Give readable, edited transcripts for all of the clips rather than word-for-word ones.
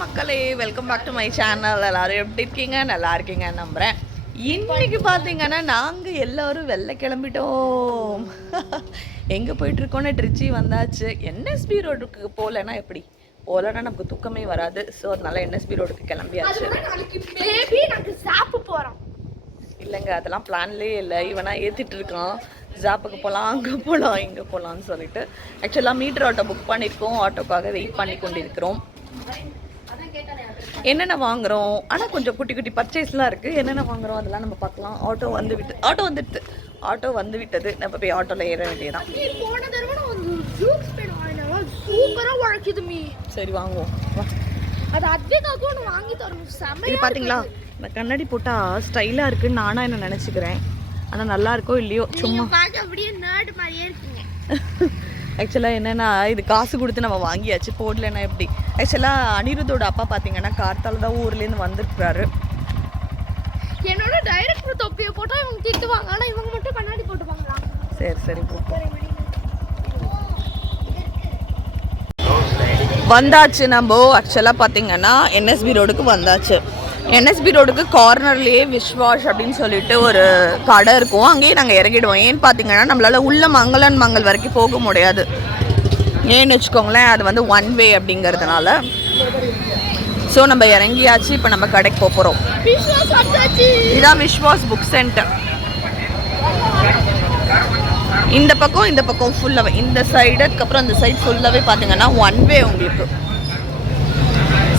மக்களே, welcome back to my channel. எல்லாரும் எப்படி இருக்கீங்க? நல்லா இருக்கீங்க நம்புறேன். இன்னைக்கு பார்த்தீங்கன்னா நாங்கள் எல்லோரும் வெளில கிளம்பிட்டோம். எங்கே போயிட்டுருக்கோன்னு ட்ரிச்சி வந்தாச்சு. என்எஸ்பி ரோடுக்கு போகலன்னா எப்படி? போகலன்னா நமக்கு தூக்கமே வராது. ஸோ அதனால என்எஸ்பி ரோடுக்கு கிளம்பியாச்சு. இல்லைங்க, அதெல்லாம் பிளான்லேயே இல்லை. இவனா ஏற்றிட்டு இருக்கான், ஜாப்புக்கு போகலாம், அங்கே போகலாம், இங்கே போகலான்னு சொல்லிட்டு. ஆக்சுவலாக மீட்டர் ஆட்டோ புக் பண்ணியிருக்கோம். ஆட்டோக்காக வெயிட் பண்ணி கொண்டிருக்கிறோம். என்னென்ன வாங்குகிறோம், ஆனால் கொஞ்சம் குட்டி குட்டி பர்ச்சேஸ்லாம் இருக்குது. என்னென்ன வாங்குகிறோம் அதெல்லாம் நம்ம பார்க்கலாம். ஆட்டோ வந்து விட்டது. நம்ம போய் ஆட்டோவில் ஏற வேண்டியதான். சரி வாங்குவோம். இது பார்த்தீங்களா, இந்த கண்ணாடி போட்டால் ஸ்டைலாக இருக்குன்னு நானாக என்ன நினச்சிக்கிறேன். ஆனால் நல்லா இருக்கோ இல்லையோ, சும்மா ஆக்சுவலாக என்னென்னா இது காசு கொடுத்து நம்ம வாங்கியாச்சு, போடலன்னா எப்படி? ஆக்சுவலாக அனிருத்தோட அப்பா பார்த்தீங்கன்னா கார்த்தால தான் ஊர்லேருந்து வந்துருக்குறாரு. என்னோட டைரக்டர் தொப்பியை போட்டால் இவங்க திட்டுவாங்க, ஆனால் இவங்க மட்டும் கண்ணாடி போட்டுப்பாங்களா? சரி வந்தாச்சு நம்ம. ஆக்சுவலாக பார்த்தீங்கன்னா என்எஸ்பி ரோடுக்கு வந்தாச்சு. என்எஸ்பி ரோடுக்கு கார்னர்லேயே விஷ்வாஷ் அப்படின்னு சொல்லிட்டு ஒரு கடை இருக்கும். அங்கேயே நாங்கள் இறங்கிடுவோம். ஏன்னு பார்த்தீங்கன்னா நம்மளால் உள்ள மங்கல் வரைக்கும் போக முடியாது. ஏன்னு வச்சுக்கோங்களேன், அது வந்து ஒன் வே அப்படிங்கிறதுனால. ஸோ நம்ம இறங்கியாச்சு. இப்போ நம்ம கடைக்கு போக போகிறோம். இதுதான் விஷ்வாஸ் புக் சென்டர். இந்த பக்கம் ஃபுல்லாகவே, இந்த சைடு அதுக்கப்புறம் அந்த சைடு ஃபுல்லாகவே பார்த்தீங்கன்னா ஒன் வே உங்களுக்கு.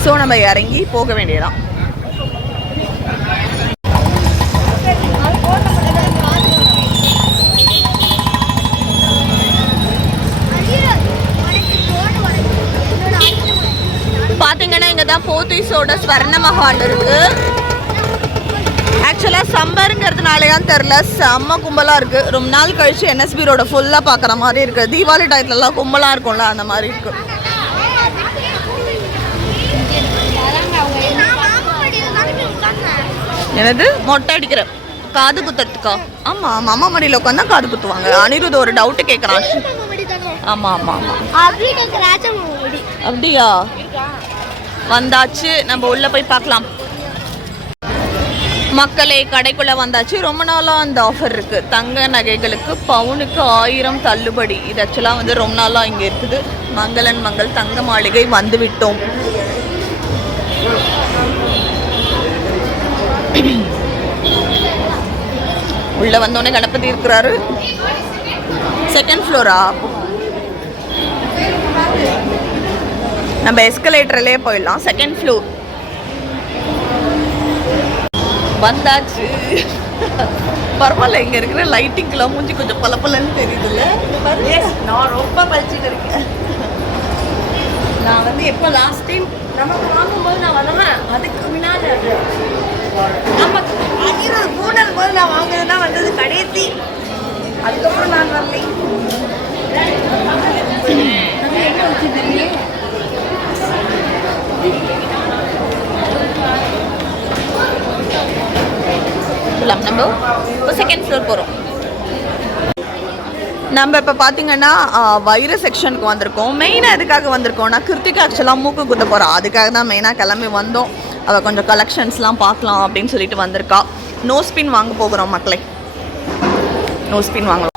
ஸோ நம்ம இறங்கி போக வேண்டியதான். பார்த்தீங்கன்னா இங்கே தான் போத்தீஸோட ஸ்வர்ண மஹால் இருக்குது. ஆக்சுவலாக சம்பருங்கிறதுனாலயான்னு தெரில, செம்ம கும்பலாக இருக்குது. ரொம்ப நாள் கழிச்சு என்எஸ்பி ரோட ஃபுல்லாக பார்க்குற மாதிரி இருக்குது. தீபாவளி டயத்துலலாம் கும்பலாக இருக்கும்ல, அந்த மாதிரி இருக்குது. எனது மொட்டை அடிக்கிற காது குத்துறதுக்கா? ஆமாம், அம்மா மடியில் உட்காந்தா காது குத்துவாங்க. அனிருத் ஒரு டவுட்டு கேட்குறான். ஆமாம். அப்படியா? வந்தாச்சு, நம்ம உள்ளே போய் பார்க்கலாம். மக்களே, கடைக்குள்ளே வந்தாச்சு. ரொம்ப நாளாக அந்த ஆஃபர் இருக்குது. தங்க நகைகளுக்கு பவுனுக்கு 1000 தள்ளுபடி. இது ஆக்சுவலாக வந்து ரொம்ப நாளாக இங்கே இருக்குது. மங்கள் தங்க மாளிகை வந்து விட்டோம். உள்ளே வந்தோடனே கணபதி இருக்கிறாரு. Second Flora? நம்ம எஸ்கலேட்டர்லேயே போயிடலாம். செகண்ட் ஃப்ளோர் வந்தாச்சு. பரவாயில்ல, இங்கே இருக்கிற லைட்டிங்லாம் மூஞ்சி கொஞ்சம் பலப்பலன்னு தெரியுதுல்ல. நான் ரொம்ப பழிச்சுட்டு இருக்கேன். நான் வந்து எப்போ லாஸ்ட் டைம் நமக்கு வாங்கும்போது நான் வருவேன், அதுக்கு முன்னாடி நமக்கு அனிருத் கூடல் போது நான் வாங்குறதுனா வந்தது கடைசி. அதுக்கப்புறம் நான் வரலை. என்ன வச்சுருந்தீங்க? நம்ம இப்போ செகண்ட் ஃப்ளோர் போகிறோம். நம்ம இப்போ பார்த்தீங்கன்னா வைர செக்ஷனுக்கு வந்திருக்கோம். மெயினாக எதுக்காக வந்திருக்கோம்னா, கிருத்திகா ஆக்சுவலாக மூக்கு குத்த போகிறோம். அதுக்காக தான் மெயினாக கிளம்பி வந்தோம். அவள் கொஞ்சம் கலெக்ஷன்ஸ்லாம் பார்க்கலாம் அப்படின்னு சொல்லிட்டு வந்திருக்கா. நோ ஸ்பின் வாங்க போகிறோம் மக்களே. நோ ஸ்பின் வாங்கலாம்.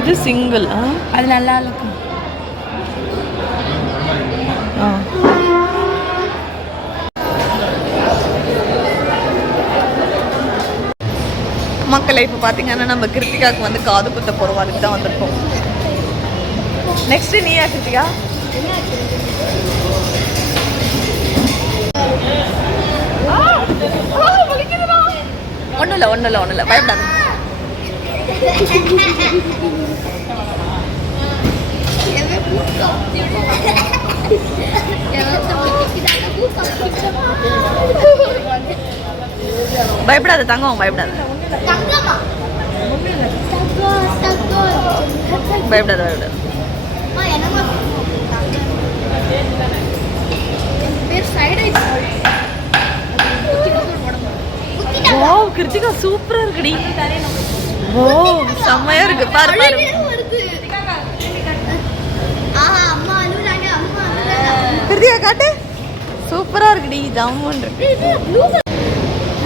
இது சிங்கிள். அது நல்லா இருக்கும். மக்களை இப்போ பார்த்தீங்கன்னா நம்ம கிருத்திகாவுக்கு வந்து காது குத்த போகிறோம். அதுக்கு தான் வந்திருக்கோம். நெக்ஸ்ட் நீயா கிருத்திகா? ஒன்றும் இல்லை பயப்படாது. பயப்படாது தங்கம், பயப்படாது பயப்படாது பயப்படாது. வாவ் கிருத்திகா சூப்பரா இருக்குடி. ஓ செம்மையா இருக்கு பாரு பாரு. கிருத்திகா காட்டு, சூப்பரா இருக்குடி, ஜம்முன்னு இருக்கு.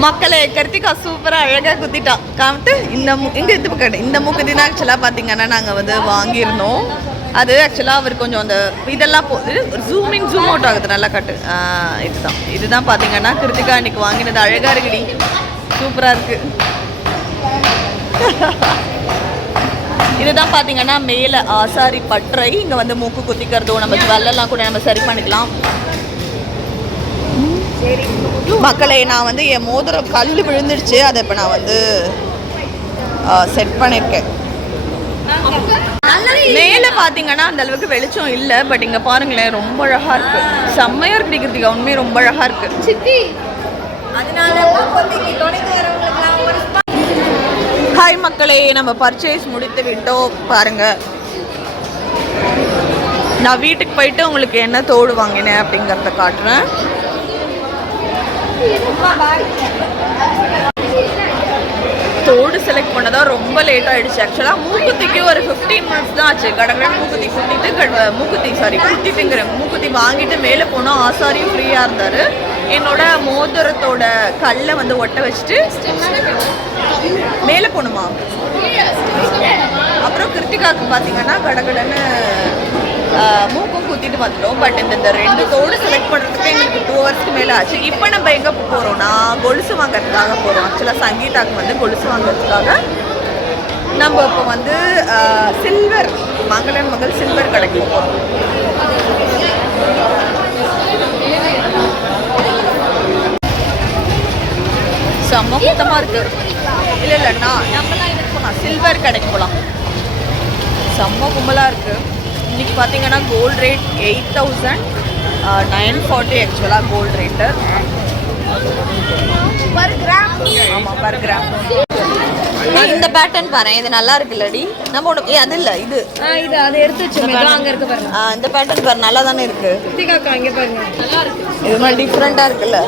மக்களே கிருத்திகா சூப்பரா அழகா குத்திட்டா. காமிட்டு இந்த இங்க இது பக்கம் இந்த மூக்குத்தி தான் ஆக்சுவலா பாத்தீங்கன்னா நாங்க வந்து வாங்கியிருந்தோம். அது ஆக்சுவலாக அவர் கொஞ்சம் அந்த இதெல்லாம் ஜூம் அவுட் ஆகுது, நல்லா கட்டு. இதுதான் பார்த்தீங்கன்னா கிருத்திகா இன்னைக்கு வாங்கினது. அழகாக இருக்குடி, சூப்பராக இருக்கு. இதுதான் பார்த்தீங்கன்னா மேலே ஆசாரி பற்றை. இங்கே வந்து மூக்கு குத்திக்கிறதோ நம்ம வெள்ளெல்லாம் கூட நம்ம சரி பண்ணிக்கலாம். மக்களே நான் வந்து என் மோதிரம் கல் விழுந்துடுச்சு, அதை இப்போ நான் வந்து செட் பண்ணியிருக்கேன். மேலே பார்த்தீங்கன்னா அந்த அளவுக்கு வெளிச்சம் இல்லை, பட் இங்கே பாருங்களேன் ரொம்ப அழகாக இருக்கு. செம்மையாக இருக்கு கிருத்திகா, உண்மையே ரொம்ப அழகாக இருக்கு. சித்தி ஹாய் மக்களே, நம்ம பர்ச்சேஸ் முடித்து விட்டோம். பாருங்க நான் வீட்டுக்கு போயிட்டு உங்களுக்கு என்ன தோடு வாங்கினேன் அப்படிங்கிறத காட்டுறேன். தோடு செலக்ட் பண்ணதா ரொம்ப லேட் ஆகிடுச்சு. ஆக்சுவலாக மூக்குத்திக்கு ஒரு 15 மினிட்ஸ் தான் ஆச்சு. கடற்கரை மூக்குத்தி குத்திட்டுங்கிற மூக்குத்தி வாங்கிட்டு மேலே போனோம். ஆசாரியும் ஃப்ரீயாக இருந்தார். என்னோட மோதிரத்தோட கல்லை வந்து ஒட்ட வச்சுட்டு மேலே போகணுமா. அப்புறம் கிருத்திகாவுக்கு பார்த்தீங்கன்னா கடகடன்னு மூக்கும் குத்திட்டு வந்துட்டோம். பட் இந்த 2 தோடு செலக்ட் பண்ணுறதுக்கு எங்களுக்கு 2 ஹவர்ஸ்க்கு மேலே ஆச்சு. இப்போ நம்ம எங்கே போகிறோம்னா கொலுசு வாங்கிறதுக்காக போகிறோம். ஆக்சுவலாக சங்கீதாவுக்கு வந்து கொலுசு வாங்கிறதுக்காக நம்ம இப்போ வந்து சில்வர் மங்களன் மகள் சில்வர் கடைக்கு போகிறோம். செம்ம கூட்டமாக இருக்குது. இல்லைன்னா நம்மளாம் எதுக்கு போகலாம், சில்வர் கடைக்கு போகலாம். செம்ம கும்பலாக இருக்குது. இன்றைக்கி பார்த்தீங்கன்னா கோல்டு ரேட் 8,940 ஆக்சுவலாக கோல்டு ரேட்டு பர் கிராம். ஆமாம் பர் கிராம். இந்த பேட்டர்ன் பாரு, இது நல்லா இருக்குல்லடி. நம்ம ஒன்று அது இல்லை இது இது அதை எடுத்து வச்சு அங்கே இருக்கு பாருங்க. இந்த பேட்டர்ன் பாரு நல்லா தானே இருக்கு. இங்கே பாருங்க நல்லா இருக்கு. இது மாதிரி டிஃப்ரெண்ட்டாக இருக்குல்ல.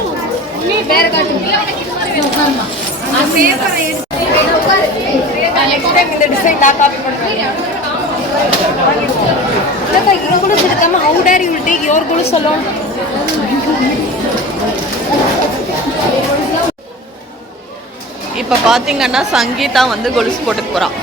இந்த டிசைன் நான் காப்பி பண்ணுவேன். How dare you take your golus alone? இப்போ பார்த்தீங்கன்னா சங்கீதா வந்து கொலுசு போட்டுக்கு போகிறான்.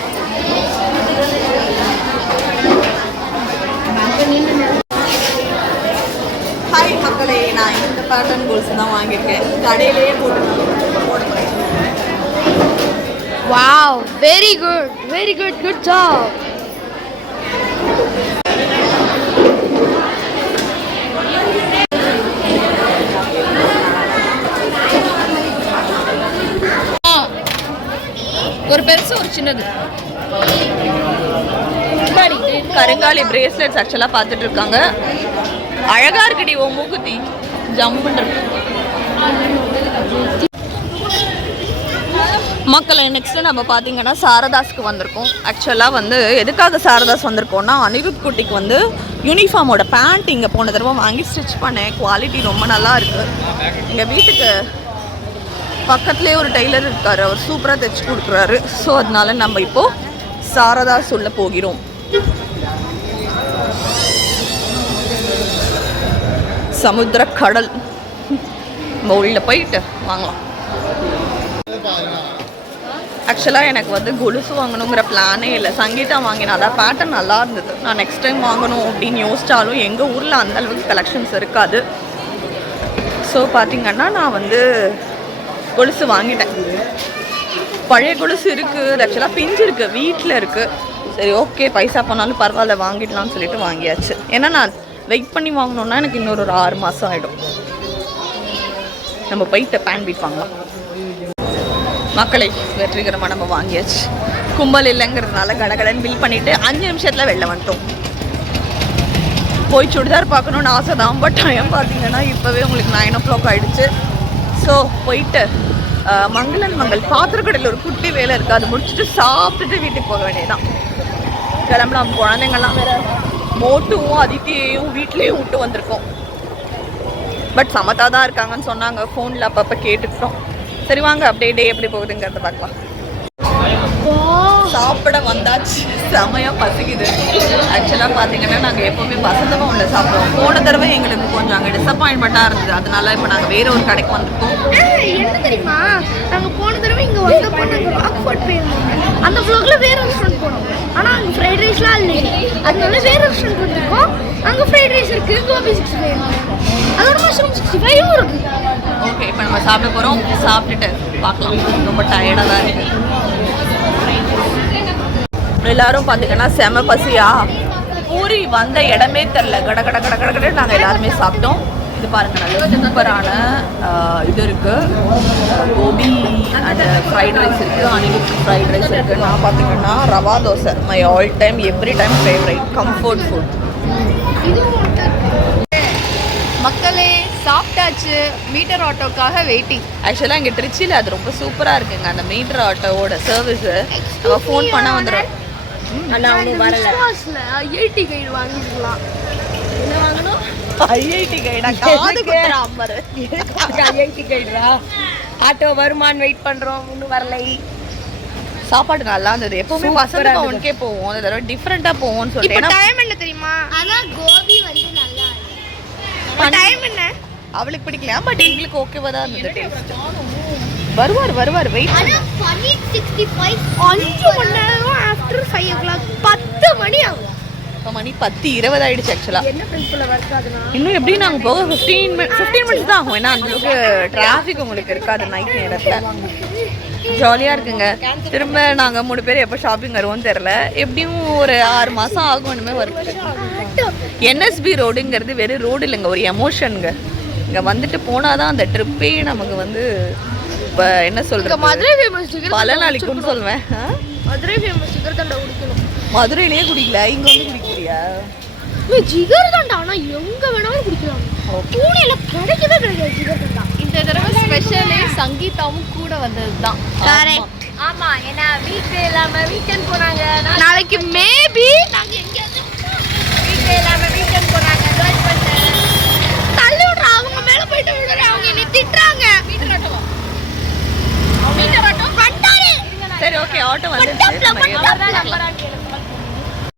ஹாய் மக்களே, நான் இந்த பேட்டர்ன் கொலுசு தான் வாங்கியிருக்கேன். கடையிலேயே போட்டு போடுறேன். Wow, very good, very good, good job. ஒரு பெருசு ஒரு சின்னது கருங்காலி பிரேஸ்லெட்ஸ் ஆக்சுவலாக பார்த்துட்டு இருக்காங்க. அழகா இருக்குடி ஓ மூக்குத்தி, ஜம்புன்னு இருக்கு. மக்களை நெக்ஸ்ட்டு நம்ம பார்த்தீங்கன்னா சாரதாஸ்க்கு வந்திருக்கோம். ஆக்சுவலாக வந்து எதுக்காக சாரதாஸ் வந்திருக்கோம்னா அனிருத் குட்டிக்கு வந்து யூனிஃபார்மோட பேண்ட் இங்கே போன தடவை வாங்கி ஸ்டிச் பண்ணேன். குவாலிட்டி ரொம்ப நல்லா இருக்குது. எங்கள் வீட்டுக்கு பக்கத்துலேயே ஒரு டெய்லர் இருக்கார், அவர் சூப்பராக தைச்சி கொடுக்குறாரு. ஸோ அதனால நம்ம இப்போது சாரதாஸ் உள்ள போகிறோம். சமுத்திர கடல் உள்ள போயிட்டு வாங்கலாம். ஆக்சுவலாக எனக்கு வந்து கொலுசு வாங்கணுங்கிற பிளானே இல்லை. சங்கீதா வாங்கினா அதான் பேட்டர்ன் நல்லா இருந்தது. நான் நெக்ஸ்ட் டைம் வாங்கணும் அப்படின்னு யோசித்தாலும் எங்கள் ஊரில் அந்தளவுக்கு கலெக்ஷன்ஸ் இருக்காது. ஸோ பார்த்திங்கன்னா நான் வந்து கொலுசு வாங்கிட்டேன். பழைய கொலுசு இருக்குது, ஆக்சுவலாக பிஞ்சு இருக்குது, வீட்டில் இருக்குது. சரி ஓகே பைசா போனாலும் பரவாயில்ல வாங்கிடலாம்னு சொல்லிட்டு வாங்கியாச்சு. ஏன்னா நான் வெயிட் பண்ணி வாங்கினோன்னா எனக்கு இன்னொரு ஒரு 6 மாதம் ஆகிடும். நம்ம போயிட்டு பேன் பீட் வாங்கலாம். மக்களை வெற்றிகரமாக நம்ம வாங்கியாச்சு. கும்பல் இல்லைங்கிறதுனால கடகடன் பில் பண்ணிவிட்டு 5 நிமிஷத்தில் வெளில வந்துட்டோம். போய் சுடிதார் பார்க்கணுன்னு ஆசை தான், பட் டைம் பார்த்தீங்கன்னா இப்போவே உங்களுக்கு 9 o'clock ஆகிடுச்சு. ஸோ போயிட்டு மங்களன் மங்கள் பாத்திரக்கடையில் ஒரு குட்டி வேலை இருக்குது, அது முடிச்சுட்டு சாப்பிட்டுட்டு வீட்டுக்கு போக வேண்டியதுதான். கிளம்பலாம். குழந்தைங்கள்லாம் வேறு மோட்டுவும் அதித்தியையும் வீட்லேயும் விட்டு வந்திருக்கோம். பட் சமத்தா தான் இருக்காங்கன்னு சொன்னாங்க, ஃபோனில் அப்பப்போ கேட்டுக்கிட்டோம். சரி வாங்க அப்படியே டே எப்படி போகுதுங்கிறத பார்க்கலாம். சாப்பிட வந்தாச்சு. செமையாக பசிக்குது. ஆக்சுவலாக பார்த்தீங்கன்னா நாங்கள் எப்போவுமே வசந்தமாக உள்ள சாப்பிடுவோம். போன தடவை எங்களுக்கு கொஞ்சம் அங்கே டிசப்பாயின்மெண்ட்டாக இருந்தது, அதனால இப்போ நாங்கள் வேற ஒரு கடைக்கு வந்திருக்கோம். என்ன தெரியுமா, நாங்கள் போன தடவை இங்கே வந்தப்போ நாங்கள் ராக்ஃபோர்ட் போயிருந்தோம். அந்த ஃப்ளோக்கில் வேறு ரெஸ்டாரண்ட் போனோம். ஆனால் அங்கே ஃப்ரைட் ரைஸ்லாம் இல்லை, அதனால வேறு ரெஸ்டாரண்ட் வந்திருக்கோம். அங்கே ஃப்ரைட் ரைஸ் இருக்குது, கோபி 65 அதோட மஷ்ரூம் 65 இருக்குது. ஓகே இப்போ நம்ம சாப்பிட போகிறோம். சாப்பிட்டுட்டு பார்க்கலாம். ரொம்ப டயர்டாக தான் இருக்குது. எல்லாரும் பார்த்தீங்கன்னா செம பசியா, பூரி வந்த இடமே தெரில. கட கட கட கட கட நாங்கள் எல்லாருமே சாப்பிட்டோம். இது பாருங்க, நல்ல சூப்பரான இது இருக்குது, கோபி அண்ட் ஃப்ரைட் ரைஸ் இருக்குது, அனிருத் ஃப்ரைட் ரைஸ் இருக்குது. நான் பார்த்தீங்கன்னா rava dosa, my all time every time favourite comfort food. மக்களே சாப்பிட்டாச்சு. மீட்டர் ஆட்டோக்காக வெயிட்டிங். ஆக்சுவலாக இங்கே திருச்சியில் அது ரொம்ப சூப்பராக இருக்குங்க, அந்த மீட்டர் ஆட்டோவோட சர்வீஸு. நம்ம ஃபோன் பண்ண வந்துடும். ஐஐடி கைடு வாங்கிக்கலாம். என்ன வாங்கணும்? ஐஐடி கைடா? காது குத்துற அம்மரு. ஐஐடி கைடுரா? ஆட்டோ வருமானு வெயிட் பண்றோம், இன்னும் வரலை. சாப்பாடு நல்லா இருந்தது. எப்பவுமே வசந்த பவனுக்கே போவோம், அந்த தடவை டிஃப்ரெண்டா போவோம்னு இப்போ சொல்லிட்டு. டைம் என்ன தெரியுமா? ஆனா கோபி வந்து நல்லா இருக்கு. டைம் என்ன? அவளுக்கு பிடிக்கல, பட் எங்களுக்கு ஓகேவா தான் இருந்தது. வருவார் வெயிட். ஆனா பனீர் 65 5 மணி நேரம் ஆஃப்டர் 5 o'clock 10 மணி ஆகும். இப்போ மணி 10:20 ஆயிடுச்சு. ஆக்சுவலாக என்ன பிரின்சிபல் வர்க்காதுனா இன்னும் எப்படி நாங்கள் போக 15 மினிட்ஸ் தான் ஆகும். ஏன்னா அந்தளவுக்கு டிராஃபிக் உங்களுக்கு இருக்காது நைட் நேரத்தில். ஜாலியாக இருக்குங்க. திரும்ப நாங்கள் 3 பேர் எப்போ ஷாப்பிங் வருவோம்னு தெரில. எப்படியும் ஒரு 6 மாதம் ஆகும் இனிமேல் ஒர்க். என்எஸ்பி ரோடுங்கிறது வெறும் ரோடு இல்லைங்க, ஒரு எமோஷனுங்க. இங்கே வந்துட்டு போனால் தான் அந்த ட்ரிப்பே நமக்கு வந்து இப்போ என்ன சொல்கிறது, மதுரை ஃபேமஸ் பல நாளைக்குன்னு சொல்லுவேன். மதுரை ஃபேமஸ் ஜிகர்தண்டா குடிக்கணும். மதுரையிலேயே குடிக்கல, இங்கே வந்து குடிக்கிறியா? ஜிகர்தண்டா ஆனால் எங்கே வேணாலும் குடிக்கலாம். பூனேல கிடைக்கவே கிடைக்காது ஜிகர்தண்டா. இந்த தடவை ஸ்பெஷலே சங்கீதாவும் கூட வந்தது தான். கரெக்ட். ஆமா, ஏன்னா வீட்டு இல்லாம வீக்கெண்ட் போனாங்க. நாளைக்கு மேபி நாங்க எங்கேயாவது வீட்டு இல்லாம வீக்கெண்ட் போனாங்க. ஜாயின் பண்ண தள்ளி விடுற அவங்க மேல போயிட்டு விடுற அவங்க என்ன திட்டுறாங்க. மீட்டர் ஆட்டோ வந்தாரு. சரி ஓகே, ஆட்டோ வந்து